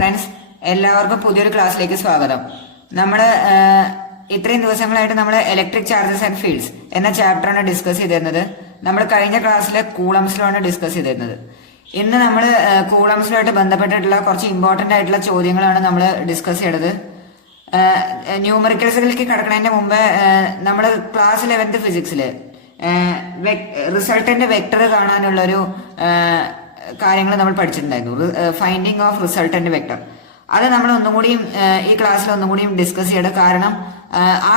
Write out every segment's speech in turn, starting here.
Friends, എല്ലാവർക്കും പുതിയൊരു ക്ലാസ്സിലേക്ക് സ്വാഗതം. നമ്മൾ ഇത്രയും ദിവസങ്ങളായിട്ട് നമ്മൾ ഇലക്ട്രിക് ചാർജസ് ആൻഡ് ഫീൽഡ്സ് എന്ന ചാപ്റ്ററാണ് ഡിസ്കസ് ചെയ്തിരുന്നത്. നമ്മൾ കഴിഞ്ഞ ക്ലാസ്സിൽ കൂളംസിലാണ് ഡിസ്കസ് ചെയ്തിരുന്നത്. ഇന്ന് നമ്മൾ കൂളംസിലുമായിട്ട് ബന്ധപ്പെട്ടിട്ടുള്ള കുറച്ച് ഇമ്പോർട്ടന്റ് ആയിട്ടുള്ള ചോദ്യങ്ങളാണ് നമ്മൾ ഡിസ്കസ് ചെയ്തത്. ന്യൂമറിക്കൽസിലേക്ക് കടക്കുന്നതിന്റെ മുമ്പ് നമ്മൾ ക്ലാസ് 11th ഫിസിക്സിൽ റിസൾട്ടിന്റെ വെക്ടർ കാണാനുള്ളൊരു കാര്യങ്ങൾ നമ്മൾ പഠിച്ചിട്ടുണ്ടായിരുന്നു. Finding of resultant vector. അത് നമ്മൾ ഒന്നുകൂടിയും ഈ ക്ലാസ്സിൽ ഒന്നുകൂടിയും ഡിസ്കസ് ചെയ്യണം. കാരണം ആ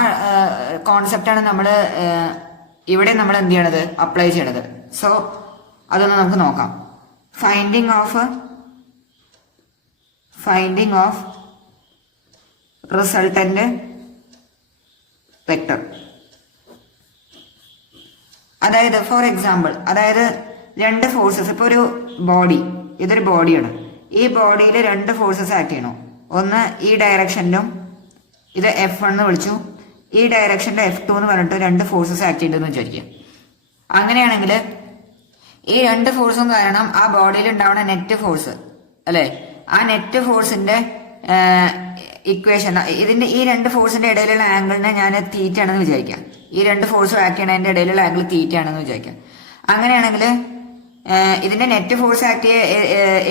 കോൺസെപ്റ്റാണ് നമ്മൾ ഇവിടെ നമ്മൾ എന്ത് ചെയ്യണത്, അപ്ലൈ ചെയ്യണത്. സോ അതൊന്ന് നമുക്ക് നോക്കാം. Finding of resultant vector. അതായത് ഫോർ എക്സാമ്പിൾ, അതായത് രണ്ട് ഫോഴ്സസ്, ഇപ്പൊ ഒരു ബോഡി, ഇതൊരു ബോഡിയാണ്. ഈ ബോഡിയിൽ രണ്ട് ഫോഴ്സസ് ആക്ട് ചെയ്യണം. ഒന്ന് ഈ ഡയറക്ഷനിലും, ഇത് F1 എന്ന് വിളിച്ചു, ഈ ഡയറക്ഷനിൽ F2 എന്ന് പറഞ്ഞിട്ട് രണ്ട് ഫോഴ്സസ് ആക്ട് ചെയ്യുന്നുണ്ടെന്ന് വിചാരിക്കുക. അങ്ങനെയാണെങ്കിൽ ഈ രണ്ട് ഫോഴ്സും കാരണം ആ ബോഡിയിൽ ഉണ്ടാവുന്ന നെറ്റ് ഫോഴ്സ് അല്ലെ, ആ നെറ്റ് ഫോഴ്സിന്റെ ഇക്വേഷൻ, ഇതിന്റെ ഈ രണ്ട് ഫോഴ്സിന്റെ ഇടയിലുള്ള ആംഗിളിനെ ഞാൻ തീറ്റ ആണെന്ന് വിചാരിക്കാം. ഈ രണ്ട് ഫോഴ്സും ആക്ട് ചെയ്യണതിന്റെ ഇടയിലുള്ള ആംഗിൾ തീറ്റ ആണെന്ന് വിചാരിക്കാം. അങ്ങനെയാണെങ്കിൽ ഇതിന്റെ നെറ്റ് ഫോഴ്സ് ആക്ട്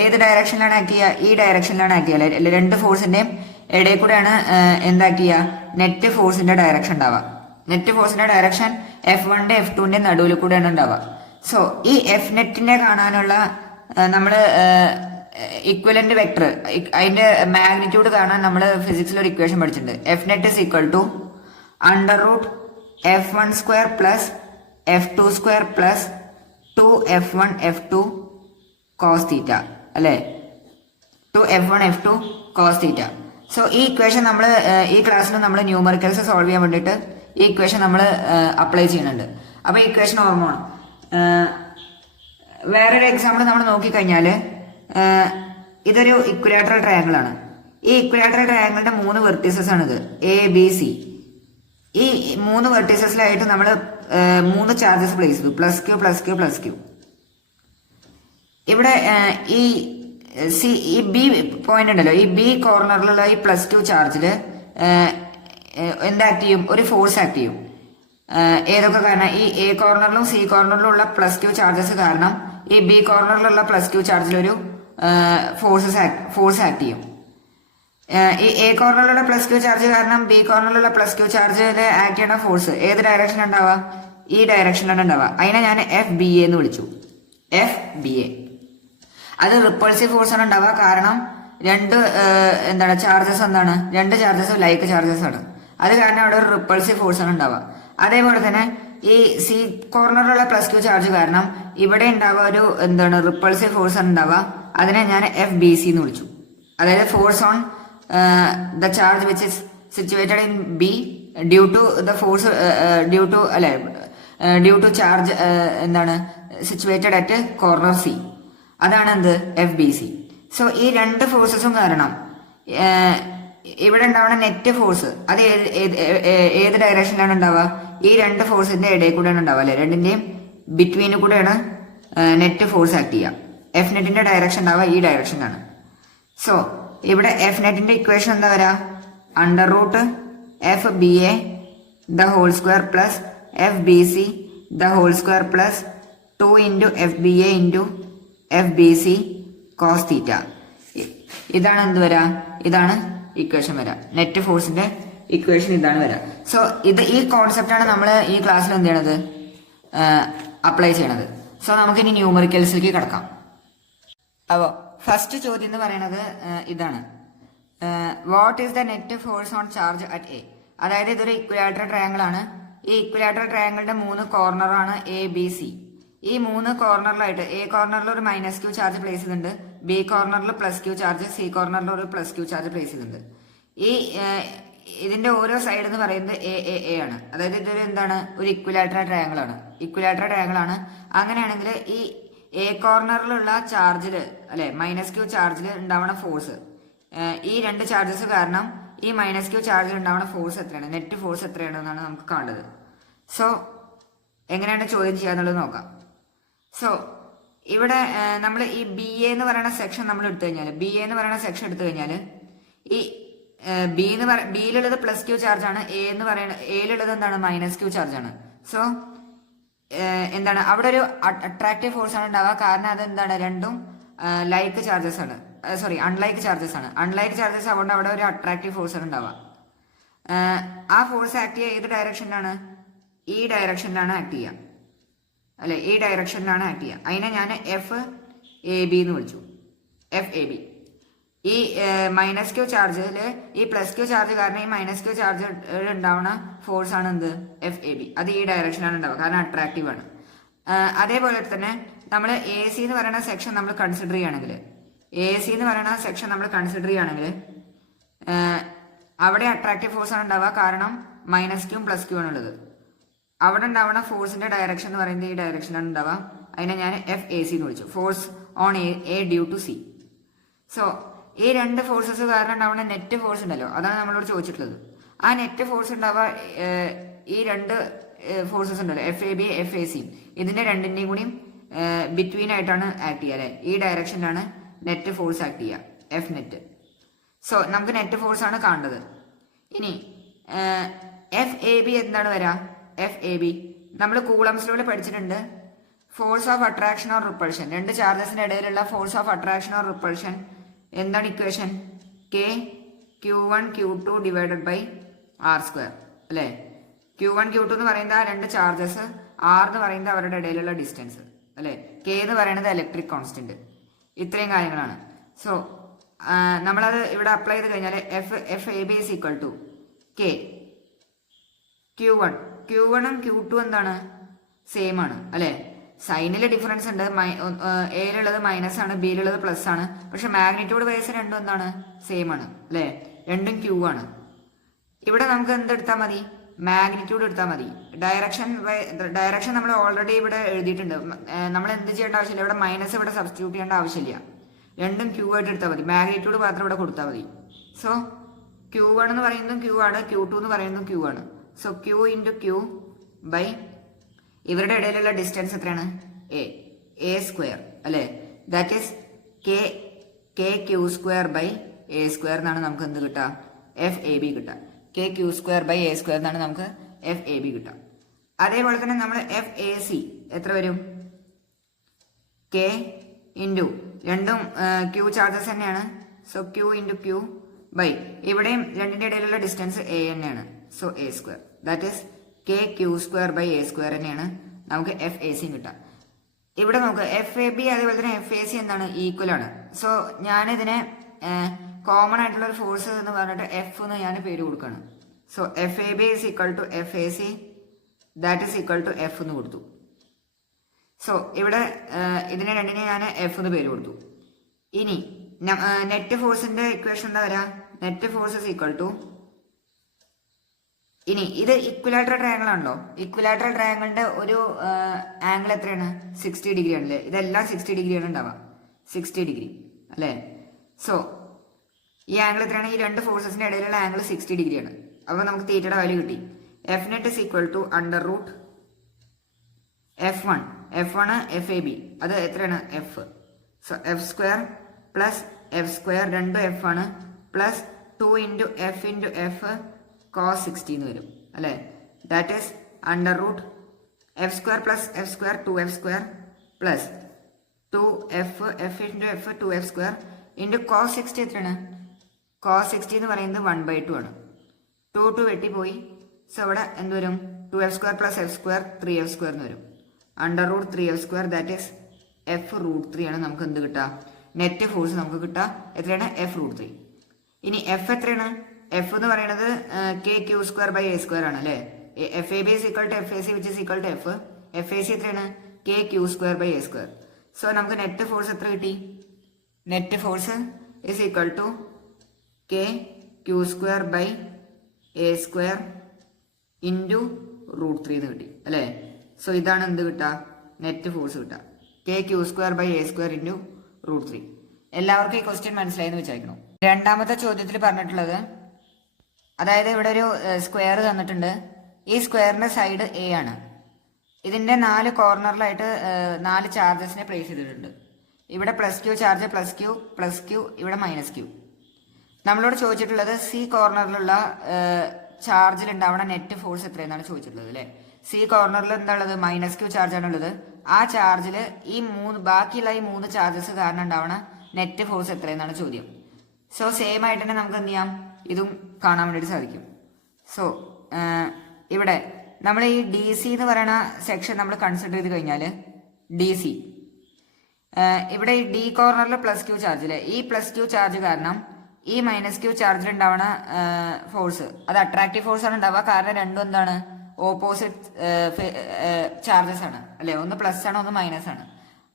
ഏത് ഡയറക്ഷനിലാണ് ആക്ട് ചെയ്യുക? ഈ ഡയറക്ഷനിലാണ് ആക്ട് ചെയ്യുക അല്ലെ. രണ്ട് ഫോഴ്സിന്റെയും ഇടയിൽ കൂടെയാണ് എന്താക്ട് ചെയ്യുക, നെറ്റ് ഫോഴ്സിന്റെ ഡയറക്ഷൻ ഉണ്ടാവുക. നെറ്റ് ഫോഴ്സിന്റെ ഡയറക്ഷൻ F1 F2 നടുവിൽ കൂടെയാണ് ഉണ്ടാവുക. സോ ഈ F നെറ്റിനെ കാണാനുള്ള നമ്മള് ഇക്വലന്റ് വെക്ടർ, അതിന്റെ മാഗ്നിറ്റ്യൂഡ് കാണാൻ നമ്മൾ ഫിസിക്സിൽ ഒരു ഇക്വേഷൻ പഠിച്ചിട്ടുണ്ട്. F net is equal to √F1² plus F2² plus 2F1 F2 cos theta അല്ലെ, 2F1 F2 cos theta. So ഈ ഇക്വേഷൻ നമ്മൾ ഈ ക്ലാസ്സിൽ നമ്മൾ ന്യൂമറിക്കൽസ് സോൾവ് ചെയ്യാൻ വേണ്ടിയിട്ട് ഈ ഇക്വേഷൻ നമ്മൾ അപ്ലൈ ചെയ്യുന്നുണ്ട്. അപ്പൊ ഈ ഇക്വേഷൻ ഓർമ്മ വേണം. വേറൊരു എക്സാമ്പിൾ നമ്മൾ നോക്കിക്കഴിഞ്ഞാല്, ഇതൊരു ഇക്വലാറ്ററൽ ട്രയാങ്കിൾ ആണ്. ഈ ഇക്വലാറ്ററൽ ട്രയാങ്കിളിന്റെ 3 വെർട്ടീസസ് ആണിത്, ABC. ഈ 3 വെർട്ടീസസിലായിട്ട് നമ്മൾ 3 ചാർജസ് പ്ലേസ് ചെയ്തു, +Q. ഇവിടെ ഈ ബി പോയിന്റ് ഉണ്ടല്ലോ, ഈ ബി കോർണറിലുള്ള ഈ +Q ചാർജില് എന്താക്ട് ചെയ്യും, ഒരു ഫോഴ്സ് ആക്ട് ചെയ്യും. ഏതൊക്കെ കാരണം? ഈ A കോർണറിലും C കോർണറിലും ഉള്ള +Q ചാർജസ് കാരണം ഈ ബി കോർണറിലുള്ള +Q ചാർജിലൊരു ഫോഴ്സ് ആക്ട് ചെയ്യും. ഈ A കോർണറിലുള്ള +Q ചാർജ് കാരണം ബി കോർണറിലുള്ള +Q ചാർജില് ആക്ട് ചെയ്യുന്ന ഫോഴ്സ് ഏത് ഡയറക്ഷനിൽ ഉണ്ടാവുക? ഈ ഡയറക്ഷനിലാണ് ഉണ്ടാവുക. അതിനെ ഞാൻ FBA എന്ന് വിളിച്ചു. FBA അത് റിപ്പൾസീവ് ഫോഴ്സ് ആണ് ഉണ്ടാവുക. കാരണം ചാർജസ് എന്താണ്, രണ്ട് ചാർജസ് ലൈക്ക് ചാർജസ് ആണ്. അത് കാരണം അവിടെ ഒരു റിപ്പൾസീവ് ഫോഴ്സ് ആണ് ഉണ്ടാവുക. അതേപോലെ തന്നെ ഈ C കോർണറിലുള്ള +Q ചാർജ് കാരണം ഇവിടെ ഉണ്ടാവുക ഒരു റിപ്പൾസീവ് ഫോഴ്സ് ആണ് ഉണ്ടാവുക. അതിനെ ഞാൻ FBC എന്ന് വിളിച്ചു. അതായത് force on the charge which is situated in B due to charge situated at corner C. അതാണ് എന്ത്, FBC. സോ ഈ രണ്ട് ഫോഴ്സസും കാരണം ഇവിടെ ഉണ്ടാവുന്ന നെറ്റ് ഫോഴ്സ് അത് ഏത് ഡയറക്ഷനിലാണ് ഉണ്ടാവുക? ഈ രണ്ട് ഫോഴ്സിന്റെ ഇടയിൽ കൂടെയാണ് ഉണ്ടാവുക അല്ലെ, രണ്ടിന്റെയും ബിറ്റ്വീനിൽ കൂടെയാണ് നെറ്റ് ഫോഴ്സ് ആക്ട് ചെയ്യുക. F നെറ്റിന്റെ ഡയറക്ഷൻ ഉണ്ടാവുക ഈ ഡയറക്ഷനാണ്. സോ ഇവിടെ F നെറ്റിന്റെ ഇക്വേഷൻ എന്താ വരാ? √FBA the whole square plus FBC the whole square plus 2 into FBA into FBC cos theta. ഇതാണ് എന്ത് വരാ? ഇതാണ് ഇക്വേഷൻ വരാ, നെറ്റ് ഫോഴ്സിന്റെ ഇക്വേഷൻ ഇതാണ് വരാ. സോ ഈ കോൺസെപ്റ്റ് ആണ് നമ്മൾ ഈ ക്ലാസ്സിൽ എന്ത് ചെയ്യണത്, അപ്ലൈ ചെയ്യണത്. സോ നമുക്കിനി ന്യൂമറിക്കൽസിലേക്ക് കിടക്കാം. അപ്പോ ഫസ്റ്റ് ചോദ്യം എന്ന് പറയുന്നത് ഇതാണ്, what is the net force on charge at A. അതായത് ഇതൊരു ഇക്വലാറ്ററൽ ട്രയാങ്കിൾ ആണ്. ഈ ഇക്വലാറ്ററൽ ട്രയാങ്കിളിന്റെ 3 കോർണറാണ് ABC. ഈ 3 കോർണറിലായിട്ട് A കോർണറിൽ ഒരു -Q ചാർജ് പ്ലേസ് ചെയ്തിട്ടുണ്ട്, B കോർണറിൽ +Q ചാർജ്, C കോർണറിൽ ഒരു +Q ചാർജ് പ്ലേസ് ചെയ്തിട്ടുണ്ട്. ഇതിന്റെ ഓരോ സൈഡ് എന്ന് പറയുന്നത് A ആണ്. അതായത് ഇതൊരു ഒരു ഇക്വലാറ്ററൽ ട്രയാങ്കിൾ ആണ്. അങ്ങനെയാണെങ്കിൽ ഈ A കോർണറിലുള്ള ചാർജില് അല്ലെ, -Q ചാർജിൽ ഉണ്ടാവുന്ന ഫോഴ്സ്, ഈ രണ്ട് ചാർജസ് കാരണം ഈ -Q ചാർജിൽ ഉണ്ടാവുന്ന ഫോഴ്സ് എത്രയാണ്, നെറ്റ് ഫോഴ്സ് എത്രയാണെന്നാണ് നമുക്ക് കാണേണ്ടത്. സോ എങ്ങനെയാണ് ചോദ്യം ചെയ്യാന്നുള്ളത് നോക്കാം. സോ ഇവിടെ നമ്മൾ ഈ ബി എ എന്ന് പറയുന്ന സെക്ഷൻ നമ്മൾ എടുത്തു കഴിഞ്ഞാൽ എടുത്തു കഴിഞ്ഞാൽ ഈ ബിയിലുള്ളത് പ്ലസ് ക്യൂ ചാർജ് ആണ്, എയിലുള്ളത് എന്താണ് മൈനസ് ക്യൂ ചാർജ് ആണ്. സോ എന്താണ് അവിടെ ഒരു അട്രാക്റ്റീവ് ഫോഴ്സ് ആണ് ഉണ്ടാവുക. കാരണം അതെന്താണ് രണ്ടും ലൈക്ക് ചാർജസ് ആണ്, അൺലൈക്ക് ചാർജസ് ആണ്. അൺലൈക്ക് ചാർജസ് അതുകൊണ്ട് അവിടെ ഒരു അട്രാക്റ്റീവ് ഫോഴ്സ് ആണ് ഉണ്ടാവുക. ആ ഫോഴ്സ് ആക്ട് ചെയ്യുക ഏത് ഡയറക്ഷനിലാണ്? ഈ ഡയറക്ഷനിലാണ് ആക്ട് ചെയ്യുക അല്ലെ, ഈ ഡയറക്ഷനിലാണ് ആക്ട് ചെയ്യുക. അതിനെ ഞാൻ എഫ് എ ബി എന്ന് വിളിച്ചു, എഫ് എ ബി. ഈ മൈനസ് ക്യൂ ചാർജില് ഈ പ്ലസ് ക്യൂ ചാർജ് കാരണം ഈ മൈനസ് ക്യൂ ചാർജ് ഉണ്ടാവുന്ന ഫോഴ്സ് ആണ് എന്ത്? F A B. അത് ഈ ഡയറക്ഷനാണ് ഉണ്ടാവുക, കാരണം അട്രാക്റ്റീവ് ആണ്. അതേപോലെ തന്നെ നമ്മൾ എ സി എന്ന് പറയുന്ന സെക്ഷൻ നമ്മൾ കൺസിഡർ ചെയ്യുകയാണെങ്കിൽ അവിടെ അട്രാക്റ്റീവ് ഫോഴ്സ് ആണ് ഉണ്ടാവുക, കാരണം മൈനസ് ക്യൂം പ്ലസ് ക്യൂ ആണുള്ളത്. അവിടെ ഉണ്ടാവുന്ന ഫോഴ്സിന്റെ ഡയറക്ഷൻ എന്ന് പറയുന്നത് ഈ ഡയറക്ഷനാണ് ഉണ്ടാവുക. അതിനെ ഞാൻ എഫ് എ സി എന്ന് വിളിച്ചു, force on A due to C. So ഈ രണ്ട് ഫോഴ്സസ് കാരണം ഉണ്ടാവുന്ന നെറ്റ് ഫോഴ്സ് ഉണ്ടല്ലോ, അതാണ് നമ്മളോട് ചോദിച്ചിട്ടുള്ളത്. ആ നെറ്റ് ഫോഴ്സ് ഉണ്ടാവുക ഈ രണ്ട് ഫോഴ്സസ് ഉണ്ടല്ലോ, F A B F A C, ഇതിന്റെ രണ്ടിന്റെയും കൂടി ബിറ്റ്വീൻ ആയിട്ടാണ് ആക്ട് ചെയ്യുക അല്ലെ. ഈ ഡയറക്ഷനിലാണ് നെറ്റ് ഫോഴ്സ് ആക്ട് ചെയ്യുക, എഫ് നെറ്റ്. സോ നമുക്ക് നെറ്റ് ഫോഴ്സ് ആണ് കാണേണ്ടത്. ഇനി എഫ് എ ബി എന്താണ് വരാ? എഫ് എ ബി നമ്മൾ കൂളംസ് ലോയിൽ പഠിച്ചിട്ടുണ്ട്. Force of attraction or repulsion, രണ്ട് ചാർജസിന്റെ ഇടയിലുള്ള force of attraction or repulsion എന്താണ് equation? K Q one Q two divided by R square അല്ലെ. ക്യൂ വൺ ക്യൂ ടു എന്ന് പറയുന്നത് ആ രണ്ട് ചാർജസ്, ആർ എന്ന് പറയുന്നത് അവരുടെ ഇടയിലുള്ള ഡിസ്റ്റൻസ് അല്ലെ, കെ എന്ന് പറയുന്നത് ഇലക്ട്രിക് കോൺസ്റ്റന്റ്. ഇത്രയും കാര്യങ്ങളാണ്. സോ നമ്മളത് ഇവിടെ അപ്ലൈ ചെയ്ത് കഴിഞ്ഞാൽ F A B is equal to K Q one. Q വണ്ണും ക്യൂ ടു എന്താണ്? സെയിം ആണ് അല്ലെ. സൈനിൽ ഡിഫറൻസ് ഉണ്ട്, എയിലുള്ളത് മൈനസ് ആണ്, ബിയിലുള്ളത് പ്ലസ് ആണ്. പക്ഷെ മാഗ്നിറ്റ്യൂഡ് വൈസ് രണ്ടും എന്താണ്? സെയിം ആണ് അല്ലെ, രണ്ടും ക്യൂ ആണ്. ഇവിടെ നമുക്ക് എന്തെടുത്താൽ മതി? മാഗ്നിറ്റ്യൂഡ് എടുത്താൽ മതി. ഡയറക്ഷൻ നമ്മൾ ഓൾറെഡി ഇവിടെ എഴുതിയിട്ടുണ്ട്. നമ്മൾ എന്ത് ചെയ്യേണ്ട ആവശ്യമില്ല, ഇവിടെ മൈനസ് ഇവിടെ സബ്സ്റ്റിറ്റ്യൂട്ട് ചെയ്യേണ്ട ആവശ്യമില്ല. രണ്ടും ക്യൂ ആയിട്ട് എടുത്താൽ മതി, മാഗ്നിറ്റ്യൂഡ് മാത്രം ഇവിടെ കൊടുത്താൽ മതി. സോ ക്യൂ വൺ എന്ന് പറയുന്നതും ക്യൂ ആണ്, ക്യൂ ടു എന്ന് പറയുന്നതും ക്യൂ ആണ്. So Q into Q by ഇവരുടെ ഇടയിലുള്ള ഡിസ്റ്റൻസ് എത്രയാണ്? എ സ്ക്വയർ അല്ലെ. That is K Q square by A square എന്നാണ് നമുക്ക് എന്ത് കിട്ടുക? എഫ് എ ബി കിട്ടുക. K Q square by A square എന്നാണ് നമുക്ക് എഫ് എ ബി കിട്ടുക. അതേപോലെ തന്നെ നമ്മൾ എഫ് എ സി എത്ര വരും? കെ ഇൻറ്റു രണ്ടും ക്യൂ ചാർജസ് തന്നെയാണ്. So Q into Q by ഇവിടെയും രണ്ടിന്റെ ഇടയിലുള്ള ഡിസ്റ്റൻസ് എ തന്നെയാണ്. So A square that is K Q square by A square തന്നെയാണ് നമുക്ക് എഫ് എ സി കിട്ടുക. ഇവിടെ നമുക്ക് എഫ് എ ബി അതേപോലെ തന്നെ എഫ് എ സി എന്താണ്? ഈക്വൽ ആണ്. സോ ഞാനിതിനെ കോമൺ ആയിട്ടുള്ള ഒരു ഫോഴ്സ് എന്ന് പറഞ്ഞിട്ട് എഫ് എന്ന് ഞാൻ പേര് കൊടുക്കുകയാണ്. So F A B is equal to F A C that is equal to F എന്ന് കൊടുത്തു. സോ ഇവിടെ ഇതിനെ രണ്ടിനെ ഞാൻ എഫ് എന്ന് പേര് കൊടുത്തു. ഇനി നെറ്റ് ഫോഴ്സിന്റെ ഇക്വേഷൻ എന്താ വരാ? Net force is equal to, ഇനി ഇത് ഇക്വലാറ്ററൽ ട്രയാങ്കിൾ ആണല്ലോ. ഇക്വലാറ്ററൽ ട്രയാങ്കിളിന്റെ ഒരു ആംഗിൾ എത്രയാണ്? 60 ഡിഗ്രി ആണല്ലേ. ഇതെല്ലാം 60 ഡിഗ്രിയാണ് ഉണ്ടാവുക, 60 ഡിഗ്രി അല്ലേ. സോ ഈ ആംഗിൾ എത്രയാണ്? ഈ രണ്ട് ഫോഴ്സസിന്റെ ഇടയിലുള്ള ആംഗിൾ 60 ഡിഗ്രിയാണ്. അപ്പൊ നമുക്ക് തീറ്റയുടെ വാല്യൂ കിട്ടി. F net is equal to under root F one F A B അത് എത്രയാണ്? F. So F square plus F square രണ്ടും എഫ് ആണ്, പ്ലസ് 2 ഇൻറ്റു എഫ് കോസ് 60 എന്ന് വരും അല്ലെ. That is under root F square plus F square 2f square plus 2f into F 2f square into cos 60 എത്രയാണ്? Cos 60 എന്ന് പറയുന്നത് 1/2 ആണ്. 2 വെട്ടിപ്പോയി. So ഇവിടെ എന്ത് വരും? 2f square plus F square 3f square എന്ന് വരും. Under root 3f square that is F root 3 ആണ് നമുക്ക് എന്ത് കിട്ടുക? നെറ്റ് ഫോഴ്സ് നമുക്ക് കിട്ടുക എത്രയാണ്? F root 3. ഇനി എഫ് എത്രയാണ്? എഫ് എന്ന് പറയുന്നത് K Q square by A square ആണ് അല്ലെ. F A B is equal to F A C which is equal to F. F A C എത്രയാണ്? K Q square by A square. So നമുക്ക് net force എത്ര കിട്ടി? Net force is equal to K Q square by A square into root 3 എന്ന് കിട്ടി അല്ലെ. So ഇതാണ് എന്ത് കിട്ടുക? നെറ്റ് ഫോഴ്സ് കിട്ടുക K Q square by A square into root 3. എല്ലാവർക്കും ഈ ക്വസ്റ്റ്യൻ മനസ്സിലായെന്ന് വിചാരിക്കണം. രണ്ടാമത്തെ ചോദ്യത്തിൽ പറഞ്ഞിട്ടുള്ളത്, അതായത് ഇവിടെ ഒരു സ്ക്വയർ തന്നിട്ടുണ്ട്. ഈ സ്ക്വയറിന്റെ സൈഡ് എ ആണ്. ഇതിന്റെ 4 കോർണറിലായിട്ട് 4 ചാർജസിനെ പ്ലേസ് ചെയ്തിട്ടുണ്ട്. ഇവിടെ plus Q charge, plus Q, ഇവിടെ മൈനസ് ക്യൂ. നമ്മളോട് ചോദിച്ചിട്ടുള്ളത് സി കോർണറിലുള്ള ചാർജിൽ ഉണ്ടാവുന്ന നെറ്റ് ഫോഴ്സ് എത്രയെന്നാണ് ചോദിച്ചിട്ടുള്ളത് അല്ലെ. സി കോർണറിൽ എന്താ ഉള്ളത്? മൈനസ് ക്യൂ ചാർജ് ആണ് ഉള്ളത്. ആ ചാർജിൽ ബാക്കിയുള്ള ഈ 3 ചാർജസ് കാരണം ഉണ്ടാവുന്ന നെറ്റ് ഫോഴ്സ് എത്രയെന്നാണ് ചോദ്യം. സോ സെയിം ആയിട്ട് തന്നെ നമുക്ക് എന്ത് ചെയ്യാം, ഇതും കാണാൻ വേണ്ടിയിട്ട് സാധിക്കും. സോ ഇവിടെ നമ്മൾ ഈ ഡി സി എന്ന് പറയുന്ന സെക്ഷൻ നമ്മൾ കൺസിഡർ ചെയ്ത് കഴിഞ്ഞാൽ ഡി സി ഇവിടെ ഈ ഡി കോർണറിൽ പ്ലസ് ക്യൂ ചാർജില് ഈ പ്ലസ് ക്യൂ ചാർജ് കാരണം ഈ മൈനസ് ക്യൂ ചാർജിൽ ഉണ്ടാവുന്ന ഫോഴ്സ് അത് അട്രാക്റ്റീവ് ഫോഴ്സ് ആണ് ഉണ്ടാവുക. കാരണം രണ്ടും എന്താണ്? ഓപ്പോസിറ്റ് ചാർജസ് ആണ് അല്ലെ. ഒന്ന് പ്ലസ് ആണ്, ഒന്ന് മൈനസ് ആണ്.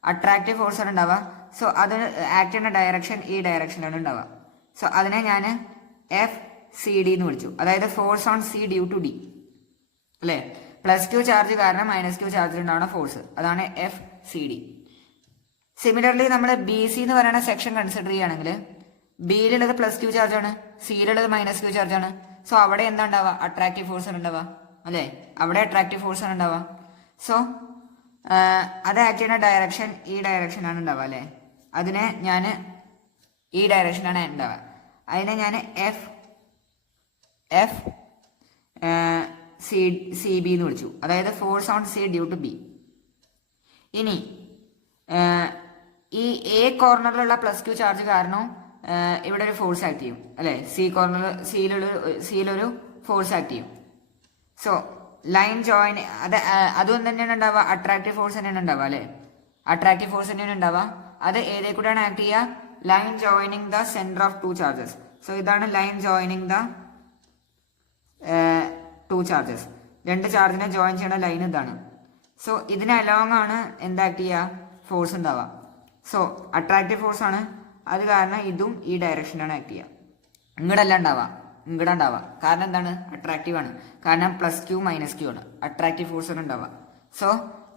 അട്രാക്റ്റീവ് ഫോഴ്സ് ആണ് ഉണ്ടാവുക. സോ അത് ആക്ട് ചെയ്യുന്ന ഡയറക്ഷൻ ഈ ഡയറക്ഷനിലാണ് ഉണ്ടാവുക. സോ അതിനെ ഞാൻ എഫ് സി ഡി എന്ന് വിളിച്ചു. അതായത് force on C due to D അല്ലെ. പ്ലസ് ക്യൂ ചാർജ് കാരണം മൈനസ് ക്യൂ ചാർജിൽ ഉണ്ടാവുന്ന ഫോഴ്സ്, അതാണ് എഫ് സി ഡി. സിമിലർലി നമ്മൾ ബി സി എന്ന് പറയുന്ന സെക്ഷൻ കൺസിഡർ ചെയ്യുകയാണെങ്കിൽ ബിയിലുള്ളത് പ്ലസ് ക്യൂ ചാർജ് ആണ്, സിയിലുള്ളത് മൈനസ് ക്യൂ ചാർജ് ആണ്. സോ അവിടെ എന്താ ഉണ്ടാവുക? അട്രാക്റ്റീവ് ഫോഴ്സ് ആണ് ഉണ്ടാവുക അല്ലെ. അവിടെ അട്രാക്റ്റീവ് ഫോഴ്സ് ആണ് ഉണ്ടാവുക. സോ അത് ആക്ട് ചെയ്യുന്ന ഡയറക്ഷൻ ഈ ഡയറക്ഷനാണ് ഉണ്ടാവുക അല്ലെ. അതിനെ ഞാൻ ഈ ഡയറക്ഷനാണ് ഉണ്ടാവുക. അതിനെ ഞാൻ എഫ് സി ബി എന്ന് വിളിച്ചു. അതായത് force on C due to B. ഇനി ഈ എ കോർണറിലുള്ള പ്ലസ് ക്യൂ ചാർജ് കാരണം ഇവിടെ ഒരു ഫോഴ്സ് ആക്ട് ചെയ്യും അല്ലെ. സി കോർണർ സിയിലൊരു ഫോഴ്സ് ആക്ട് ചെയ്യും. സോ ലൈൻ ജോയിൻ അതും തന്നെയാണ് ഉണ്ടാവുക, അട്രാക്റ്റീവ് ഫോഴ്സ് തന്നെയാണ് ഉണ്ടാവുക അല്ലെ. അട്രാക്റ്റീവ് ഫോഴ്സ് തന്നെയാണ് ഉണ്ടാവുക. അത് ഏതേ കൂടെയാണ് ആക്ട് ചെയ്യുക? Line joining the centre of 2 charges. So ഇതാണ് ലൈൻ ജോയിനിങ് ദ 2 ചാർജസ്. 2 ചാർജിനെ ജോയിൻ ചെയ്യുന്ന ലൈൻ ഇതാണ്. സോ ഇതിന് അലോങ് ആണ് എന്താക്ട് ചെയ്യുക? ഫോഴ്സ് ഉണ്ടാവുക. സോ അട്രാക്റ്റീവ് ഫോഴ്സ് ആണ്. അത് കാരണം ഇതും ഈ ഡയറക്ഷനിലാണ് ആക്ട് ചെയ്യുക. ഇങ്ങടല്ല ഉണ്ടാവുക, ഇങ്ങടെ ഉണ്ടാവുക. കാരണം എന്താണ്? അട്രാക്റ്റീവ് ആണ്. കാരണം പ്ലസ് ക്യൂ മൈനസ് ക്യൂ ആണ്. അട്രാക്റ്റീവ് ഫോഴ്സ് ആണ് ഉണ്ടാവുക. സോ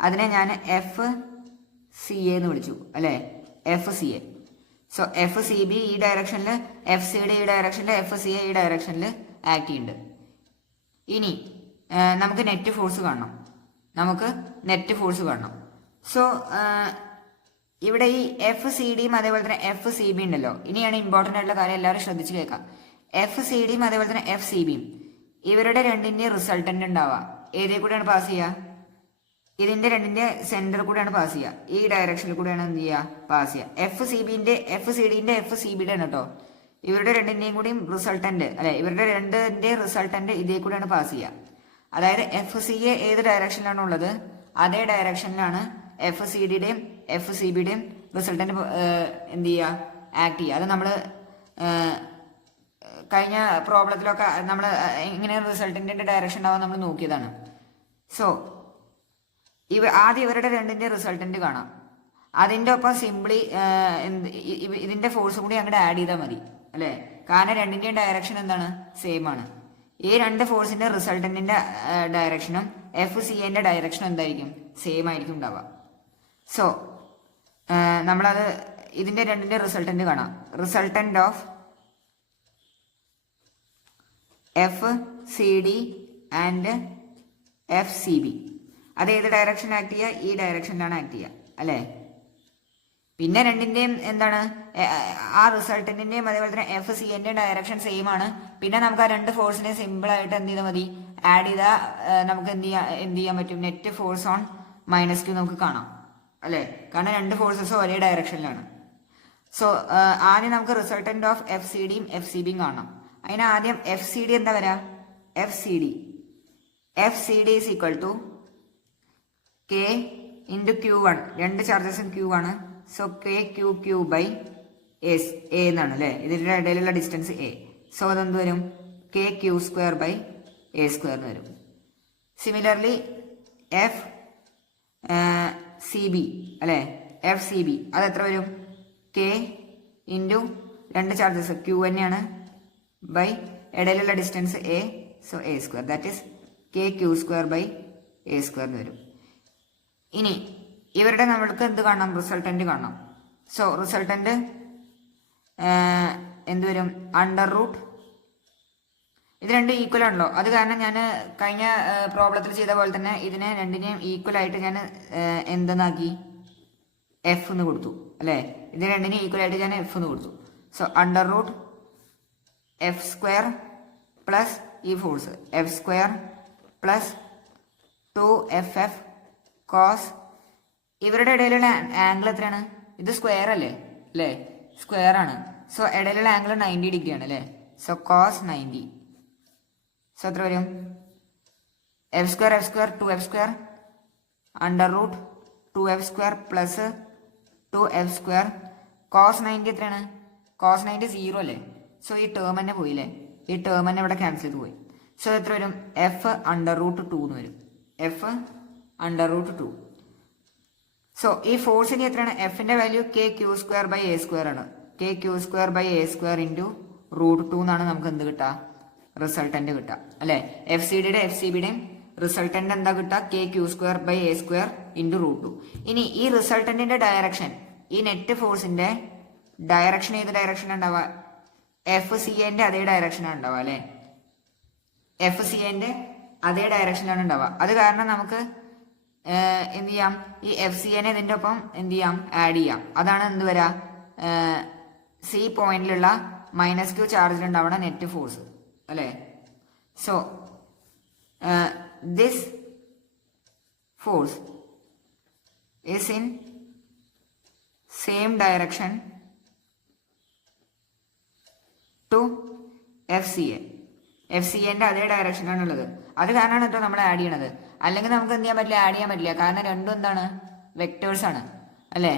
അതിനെ ഞാൻ എഫ് സി എ എന്ന് വിളിച്ചു അല്ലെ. F C A. So F C B ഈ ഡയറക്ഷനിൽ, എഫ് സി ഡി ഈ ഡയറക്ഷനിൽ, എഫ് സി എ ഈ ഡയറക്ഷനിൽ ആക്ട് ചെയ്യുന്നുണ്ട്. ഇനി നമുക്ക് നെറ്റ് ഫോഴ്സ് കാണണം. സോ ഇവിടെ ഈ എഫ് സി ഡിയും അതേപോലെ തന്നെ എഫ് സി ബി ഉണ്ടല്ലോ. ഇനിയാണ് ഇമ്പോർട്ടൻ്റ് ആയിട്ടുള്ള കാര്യം, എല്ലാവരും ശ്രദ്ധിച്ച് കേൾക്കാം. എഫ് സി ഡിയും അതേപോലെ തന്നെ എഫ് സി ബിയും ഇവരുടെ രണ്ടിന്റെയും റിസൾട്ടന്റ് ഉണ്ടാവുക ഏതേ കൂടെയാണ് പാസ് ചെയ്യുക? ഇതിന്റെ രണ്ടിന്റെ സെന്റർ കൂടെയാണ് പാസ് ചെയ്യുക. ഈ ഡയറക്ഷനിൽ കൂടെയാണ് എന്ത് ചെയ്യുക? പാസ് ചെയ്യുക. എഫ് സി ഡിന്റെ എഫ് സി ബിയുടെ ആണ് കേട്ടോ. ഇവരുടെ രണ്ടിന്റെയും കൂടിയും റിസൾട്ടന്റ് അല്ലെ, ഇവരുടെ രണ്ടിന്റെ റിസൾട്ടന്റ് ഇതേ കൂടെയാണ് പാസ് ചെയ്യുക. അതായത് എഫ് സി എ ഏത് ഡയറക്ഷനിലാണ് ഉള്ളത് അതേ ഡയറക്ഷനിലാണ് എഫ് സി ഡിയുടെയും എഫ് സി ബിയുടെയും റിസൾട്ടന്റ് എന്ത് ചെയ്യുക? ആക്ട് ചെയ്യുക. അത് നമ്മൾ കഴിഞ്ഞ പ്രോബ്ലത്തിലൊക്കെ നമ്മൾ ഇങ്ങനെ റിസൾട്ടന്റിന്റെ ഡയറക്ഷൻ ഉണ്ടാവാൻ നമ്മൾ നോക്കിയതാണ്. സോ ആദ്യം ഇവരുടെ രണ്ടിന്റെ റിസൾട്ടന്റ് കാണാം. അതിന്റെ ഒപ്പം സിംപ്ലി ഇതിന്റെ ഫോഴ്സും കൂടി അങ്ങോട്ട് ആഡ് ചെയ്താൽ മതി അല്ലെ. കാരണം രണ്ടിന്റെയും ഡയറക്ഷൻ എന്താണ്? സെയിം ആണ്. ഈ 2 ഫോഴ്സിന്റെ റിസൾട്ടന്റിന്റെ ഡയറക്ഷനും എഫ് സി എന്റെ ഡയറക്ഷനും എന്തായിരിക്കും? സെയിം ആയിരിക്കും ഉണ്ടാവുക. സോ നമ്മളത് ഇതിന്റെ രണ്ടിന്റെ റിസൾട്ടന്റ് കാണാം. Resultant of F C D and F C B അത് ഏത് ഡയറക്ഷൻ ആക്ട് ചെയ്യുക? ഈ ഡയറക്ഷനിലാണ് ആക്ട് ചെയ്യുക അല്ലേ. പിന്നെ രണ്ടിന്റെയും എന്താണ് ആ റിസൾട്ടന്റിന്റെയും അതേപോലെ തന്നെ എഫ് സി എന്റെയും ഡയറക്ഷൻ സെയിം ആണ്. പിന്നെ നമുക്ക് ആ 2 ഫോഴ്സിനെ സിമ്പിൾ ആയിട്ട് എന്ത് ചെയ്താൽ മതി? ആഡ് ചെയ്താൽ നമുക്ക് എന്ത് ചെയ്യാൻ പറ്റും? Net force on minus Q നമുക്ക് കാണാം അല്ലെ. കാരണം 2 ഫോഴ്സസും ഒരേ ഡയറക്ഷനിലാണ്. സോ ആദ്യം നമുക്ക് റിസൾട്ടന്റ് ഓഫ് എഫ് സി ഡിയും എഫ് സി ബിയും കാണാം. അതിന് ആദ്യം എഫ് സി ഡി എന്താ വരാ? F C D is equal to K into Q 1. 2 ചാർജസും ക്യൂ ആണ്. So K Q by A എന്നാണ് അല്ലെ. ഇതിന്റെ ഇടയിലുള്ള ഡിസ്റ്റൻസ് എ. സോ അതെന്ത് വരും? K Q square by A square എന്ന് വരും. സിമിലർലി എഫ് സി ബി അല്ലെ. എഫ് സി ബി അത് എത്ര വരും? കെ ഇൻറ്റു 2 ചാർജസ് ക്യൂ തന്നെയാണ് ബൈ ഇടയിലുള്ള distance A. So A square that is K Q square by A square എന്ന് വരും. ഇനി ഇവരുടെ നമ്മൾക്ക് എന്ത് കാണണം? റിസൾട്ടന്റ് കാണണം. സോ റിസൾട്ടന്റ് എന്ത് വരും? അണ്ടർ റൂട്ട് ഇത് രണ്ടും ഈക്വൽ ആണല്ലോ, അത് കാരണം ഞാൻ കഴിഞ്ഞ പ്രോബ്ലത്തിൽ ചെയ്ത പോലെ തന്നെ ഇതിനെ രണ്ടിനെയും ഈക്വൽ ആയിട്ട് ഞാൻ എന്തെന്നാക്കി എഫ് എന്ന് കൊടുത്തു അല്ലേ. ഇത് രണ്ടിനെയും ഈക്വൽ ആയിട്ട് ഞാൻ എഫ് എന്ന് കൊടുത്തു. So under root F square plus ഈ force F square plus 2FF cos ഇവരുടെ ഇടയിലുള്ള ആംഗിൾ എത്രയാണ്? ഇത് സ്ക്വയർ അല്ലേ അല്ലേ, സ്ക്വയർ ആണ്. സോ ഇടയിലുള്ള ആംഗിൾ 90 ഡിഗ്രി ആണ് അല്ലേ. So cos 90. സോ എത്ര വരും? F square 2F square under root 2F square plus 2F square cos 90 എത്രയാണ്? കോസ് 90 0 അല്ലേ. സോ ഈ ടേം തന്നെ പോയില്ലേ, ഈ ടേം തന്നെ ഇവിടെ ക്യാൻസൽ ചെയ്ത് പോയി. സോ എത്ര വരും? എഫ് അണ്ടർ റൂട്ട് 2 എന്ന് വരും. F under root 2. സോ ഈ ഫോഴ്സിന് എത്രയാണ്? എഫിന്റെ വാല്യൂ KQ²/A² ആണ്. KQ²/A² ഇൻറ്റു റൂട്ട് 2 എന്നാണ് നമുക്ക് എന്ത് കിട്ടുക? റിസൾട്ടന്റ് കിട്ടുക അല്ലെ. FCDയുടെ FCBയുടെയും റിസൾട്ടന്റ് എന്താ കിട്ടുക? KQ²/A² into root 2. ഇനി ഈ റിസൾട്ടന്റിന്റെ ഡയറക്ഷൻ, ഈ നെറ്റ് ഫോഴ്സിന്റെ ഡയറക്ഷൻ ഏത് ഡയറക്ഷൻ ഉണ്ടാവുക? FCAന്റെ അതേ ഡയറക്ഷനാണ് ഉണ്ടാവുക അല്ലെ. FCAന്റെ അതേ ഡയറക്ഷനിലാണ് ഉണ്ടാവുക. അത് കാരണം നമുക്ക് എന്ത് ചെയ്യാം? ഈ FCAനെ ഇതിന്റെ ഒപ്പം എന്ത് ചെയ്യാം? ആഡ് ചെയ്യാം. അതാണ് എന്ത് വരാ? C പോയിന്റിലുള്ള -Q ചാർജിൽ ഉണ്ടാവുന്ന നെറ്റ് ഫോഴ്സ് അല്ലെ. So this force is in same direction to FCA. FCAന്റെ അതേ ഡയറക്ഷനാണ് ഉള്ളത്. അത് കാരണമാണ് കേട്ടോ നമ്മൾ ആഡ് ചെയ്യണത്. അല്ലെങ്കിൽ നമുക്ക് എന്ത് ചെയ്യാൻ പറ്റില്ല? ആഡ് ചെയ്യാൻ പറ്റില്ല. കാരണം രണ്ടും എന്താണ്? വെക്ടേഴ്സ് ആണ് അല്ലേ.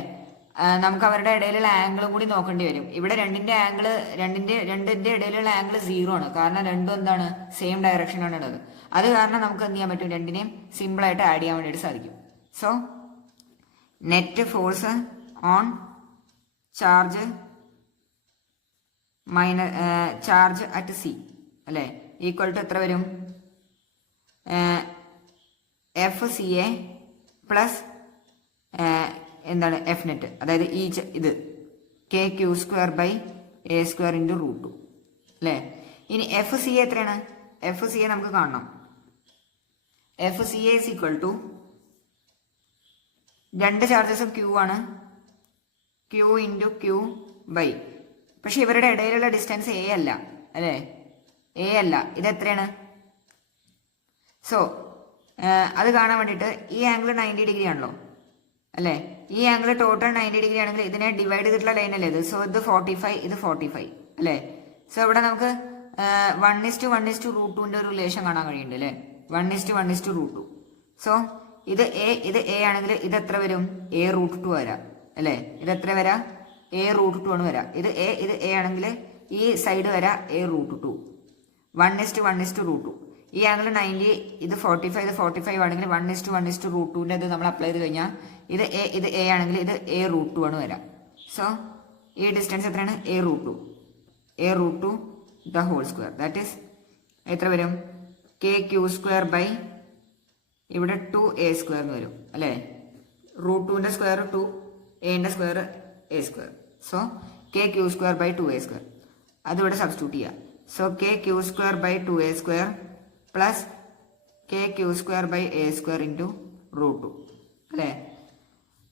നമുക്ക് അവരുടെ ഇടയിലുള്ള ആംഗിളും കൂടി നോക്കേണ്ടി വരും. ഇവിടെ രണ്ടിന്റെ ഇടയിലുള്ള ആംഗിൾ 0 ആണ്. കാരണം രണ്ടും എന്താണ്? സെയിം ഡയറക്ഷനാണ് ഉള്ളത്. അത് കാരണം നമുക്ക് എന്ത് ചെയ്യാൻ പറ്റും? രണ്ടിനെയും സിമ്പിൾ ആയിട്ട് ആഡ് ചെയ്യാൻ വേണ്ടിയിട്ട് സാധിക്കും. So net force on charge charge at C അല്ലെ ഈക്വൽ ടു എത്ര വരും? FCA പ്ലസ് എന്താണ്? എഫ് നെറ്റ്, അതായത് ഈ ഇത് KQ²/A² ഇൻറ്റു റൂട്ട് 2 അല്ലേ. ഇനി FCA എത്രയാണ്? FCA നമുക്ക് കാണണം. FCA is equal to രണ്ട് ചാർജസും Q ആണ്. Q ഇൻറ്റു Q ബൈ, പക്ഷെ ഇവരുടെ ഇടയിലുള്ള ഡിസ്റ്റൻസ് A അല്ല അല്ലേ, A അല്ല. ഇത് എത്രയാണ്? സോ അത് കാണാൻ വേണ്ടിയിട്ട് ഈ ആംഗിൾ 90 ഡിഗ്രി ആണല്ലോ അല്ലേ. ഈ ആംഗിൾ ടോട്ടൽ 90 ഡിഗ്രി ആണെങ്കിൽ ഇതിനെ ഡിവൈഡ് ചെയ്തിട്ടുള്ള ലൈൻ അല്ലേ ഇത്. സോ ഇത് 45, ഇത് 45 അല്ലേ. സോ ഇവിടെ നമുക്ക് 1:1:√2ന്റെ ഒരു റിലേഷൻ കാണാൻ കഴിയുന്നുണ്ട് അല്ലേ. 1:1:√2. സോ ഇത് A ആണെങ്കിൽ ഇത് എത്ര വരും? A√2 വരാം അല്ലേ. ഇത് എത്ര വരാം? A√2 ആണ് വരാം. ഇത് A ആണെങ്കിൽ ഈ സൈഡ് വരാം A√2. 1:1:√2. ഈ ആംഗിൾ 90, ഇത് 45, ഇത് 45 ആണെങ്കിൽ 1:1:√2ന്റെ ഇത് നമ്മൾ അപ്ലൈ ചെയ്ത് കഴിഞ്ഞാൽ ഇത് A ആണെങ്കിൽ ഇത് A√2 ആണ് വരാം. സോ ഈ ഡിസ്റ്റൻസ് എത്രയാണ്? A√2 the whole square. That is എത്ര വരും? KQ² ഇവിടെ 2A² എന്ന് വരും അല്ലേ. √2ന്റെ സ്ക്വയർ 2, Aന്റെ സ്ക്വയർ A². So KQ²/2A². അതിവിടെ സബ്സ്റ്റിറ്റ്യൂട്ട് ചെയ്യാം. So KQ²/2A² plus KQ²/A² into root 2 അല്ലേ.